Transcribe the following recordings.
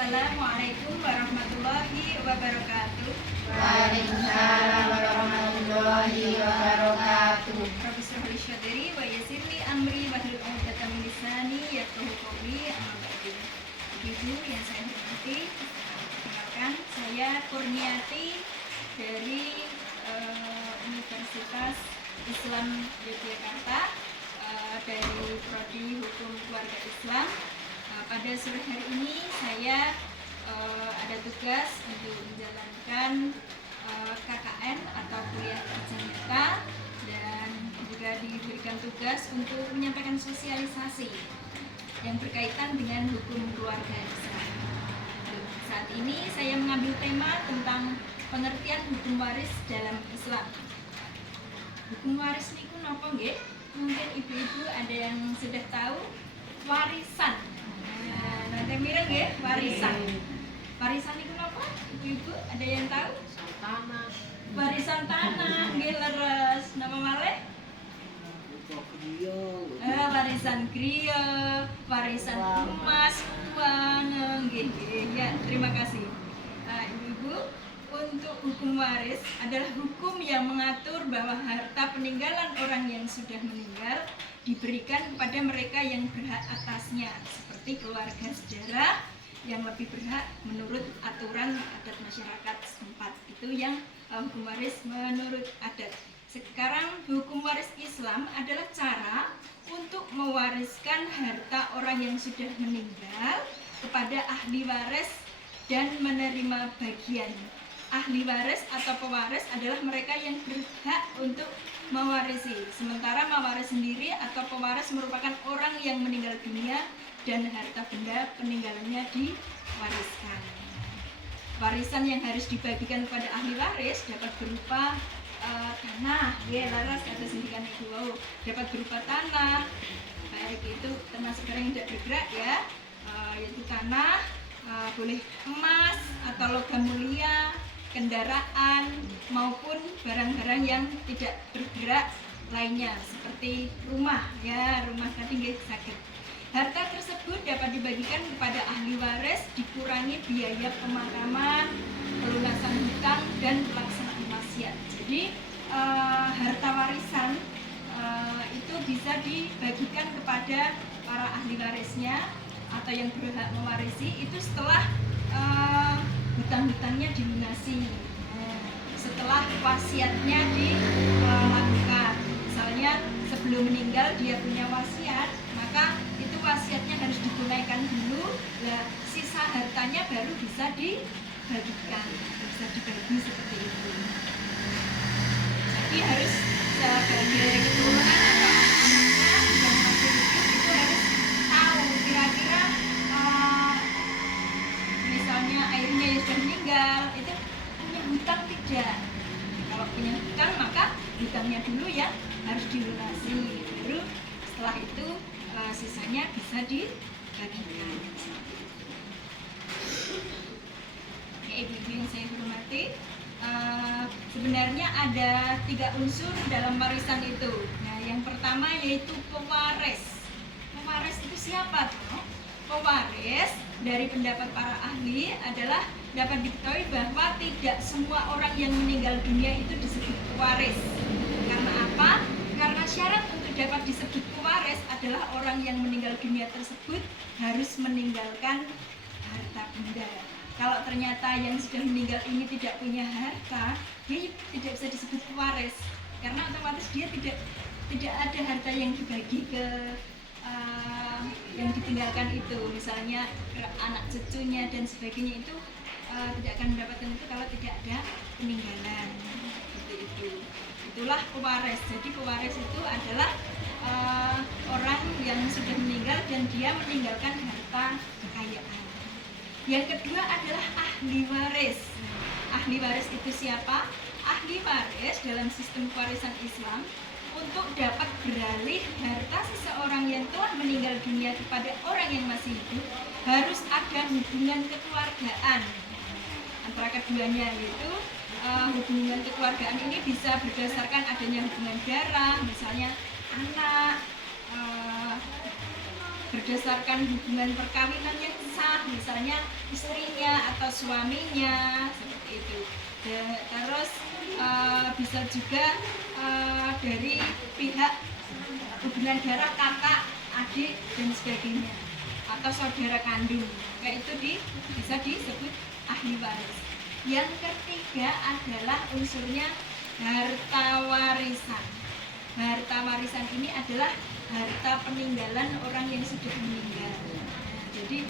Assalamualaikum warahmatullahi wabarakatuh. Waalaikumsalam warahmatullahi wabarakatuh. Rabbi shrah li sadri wa yassir li amri wahlul 'uqdatam min lisani yafqahu qawli. Amma ba'du. Ibu yang saya hormati, perkenalkan saya Kurniati dari Universitas Islam Yogyakarta, dari Prodi Hukum Keluarga Islam. Pada sore hari ini saya ada tugas untuk menjalankan KKN atau kuliah kerja nyata, dan juga diberikan tugas untuk menyampaikan sosialisasi yang berkaitan dengan hukum keluarga Islam. Saat ini saya mengambil tema tentang pengertian hukum waris dalam Islam. Hukum waris niku napa nggih? Mungkin ibu-ibu ada yang sudah tahu warisan. Nanti mireng nggih warisan. Warisan niku napa? Ibu-ibu ada yang tahu? Tanah. Warisan tanah nggih leres. Napa malih? Warisan griya, warisan emas, uang nggih. Ya, terima kasih. Ibu-ibu, untuk hukum waris adalah hukum yang mengatur bahwa harta peninggalan orang yang sudah meninggal diberikan kepada mereka yang berhak atasnya, seperti keluarga saudara yang lebih berhak menurut aturan adat masyarakat setempat. Itu yang hukum waris menurut adat. Sekarang hukum waris Islam adalah cara untuk mewariskan harta orang yang sudah meninggal kepada ahli waris dan menerima bagian. Ahli waris atau pewaris adalah mereka yang berhak untuk mewarisi. Sementara mewaris sendiri atau pewaris merupakan orang yang meninggal dunia dan harta benda peninggalannya diwariskan. Warisan yang harus dibagikan kepada ahli waris dapat berupa tanah, ya laras ada sindikan itu, dapat berupa tanah, baik itu termasuk barang yang tidak bergerak ya, yaitu tanah, boleh emas atau logam mulia, kendaraan maupun barang-barang yang tidak bergerak lainnya seperti rumah ya, rumah tadi nggih saged. Harta tersebut dapat dibagikan kepada ahli waris dikurangi biaya pemakaman, pelunasan hutang dan pelaksanaan wasiat. Jadi harta warisan itu bisa dibagikan kepada para ahli warisnya atau yang berhak mewarisi itu setelah hutang-hutangnya dilunasi, setelah wasiatnya dilakukan. Misalnya sebelum meninggal dia punya wasiat, maka itu wasiatnya harus ditunaikan dulu. Nah, sisa hartanya baru bisa dibagikan, bisa dibagi seperti itu. Jadi harus sebagai keturunan atau anaknya yang masih hidup itu harus tahu kira-kira misalnya airnya yang sudah meninggal itu punya hutang tidak. Kalau punya hutang maka hutangnya dulu ya harus dilunasi, baru setelah itu sisanya bisa dibagikan. Ya, ibu-ibu yang saya hormati, sebenarnya ada 3 unsur dalam warisan itu. Nah, yang pertama yaitu pewaris. Pewaris itu siapa toh? Pewaris dari pendapat para ahli adalah dapat diketahui bahwa tidak semua orang yang meninggal dunia itu disebut pewaris. Karena apa? Karena syarat untuk dapat disebut pewaris adalah orang yang meninggal dunia tersebut harus meninggalkan harta benda. Kalau ternyata yang sudah meninggal ini tidak punya harta, dia tidak bisa disebut pewaris, karena otomatis dia tidak ada harta yang dibagi ke yang ditinggalkan itu. Misalnya anak cucunya dan sebagainya itu tidak akan mendapatkan itu kalau tidak ada peninggalan. Itu. Itulah pewaris. Jadi pewaris itu adalah orang yang sudah meninggal dan dia meninggalkan harta kekayaan. Yang kedua adalah ahli waris. Ahli waris itu siapa? Ahli waris dalam sistem pewarisan Islam untuk dapat beralih harta seseorang yang telah meninggal dunia kepada orang yang masih hidup harus ada hubungan kekeluargaan antara keduanya, yaitu hubungan kekeluargaan ini bisa berdasarkan adanya hubungan darah, misalnya anak, berdasarkan hubungan perkawinan yang sah, misalnya misalnya istrinya atau suaminya seperti itu. Terus bisa juga dari pihak hubungan darah kakak, adik dan sebagainya, atau saudara kandung, kayak itu bisa disebut ahli waris. Yang ketiga adalah unsurnya harta warisan. Harta warisan ini adalah harta peninggalan orang yang sudah meninggal. Jadi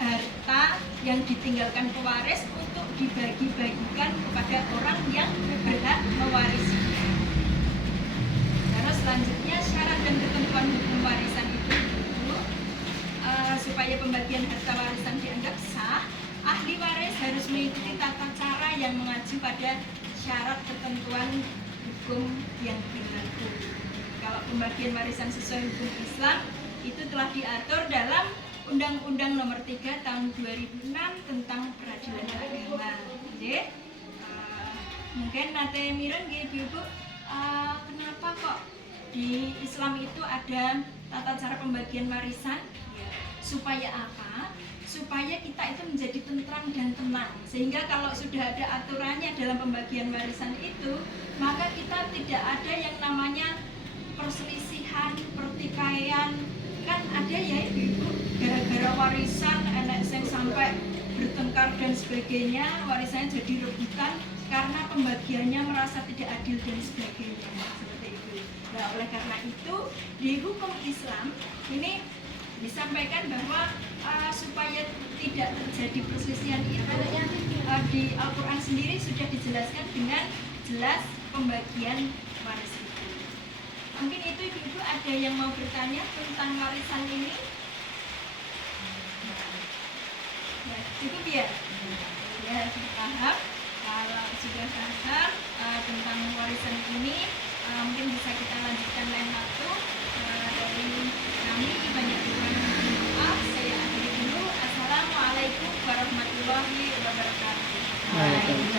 harta yang ditinggalkan pewaris untuk dibagi-bagikan kepada orang yang berhak mewarisi. Terus selanjutnya syarat dan ketentuan hukum warisan itu supaya pembagian harta warisan dianggap sah, ahli waris harus mengikuti tata cara yang mengacu pada syarat ketentuan hukum yang berlaku. Kalau pembagian warisan sesuai hukum Islam itu telah diatur dalam Undang-Undang Nomor 3 Tahun 2006 tentang Peradilan Agama. Mungkin nate miren Ibu, kenapa kok di Islam itu ada tata cara pembagian warisan? Supaya apa? Supaya kita itu menjadi tentram dan tenang. Sehingga kalau sudah ada aturannya dalam pembagian warisan itu, maka kita tidak ada yang namanya perselisihan, pertikaian. Kan ada ya Ibu, gara-gara warisan enek sing sampai bertengkar dan sebagainya, warisannya jadi rebutan karena pembagiannya merasa tidak adil dan sebagainya, seperti itu. Nah, oleh karena itu di hukum Islam ini disampaikan bahwa supaya tidak terjadi perselisihan itu, di Al-Quran sendiri sudah dijelaskan dengan jelas pembagian waris itu. Mungkin itu Ibu ada yang mau bertanya tentang warisan ini? Ya, cukup ya? Ya, sudah paham. Kalau sudah paham tentang warisan ini, mungkin bisa kita lanjutkan lain waktu. Dari kami banyak kurang maaf, saya akhiri dulu. Assalamualaikum warahmatullahi wabarakatuh.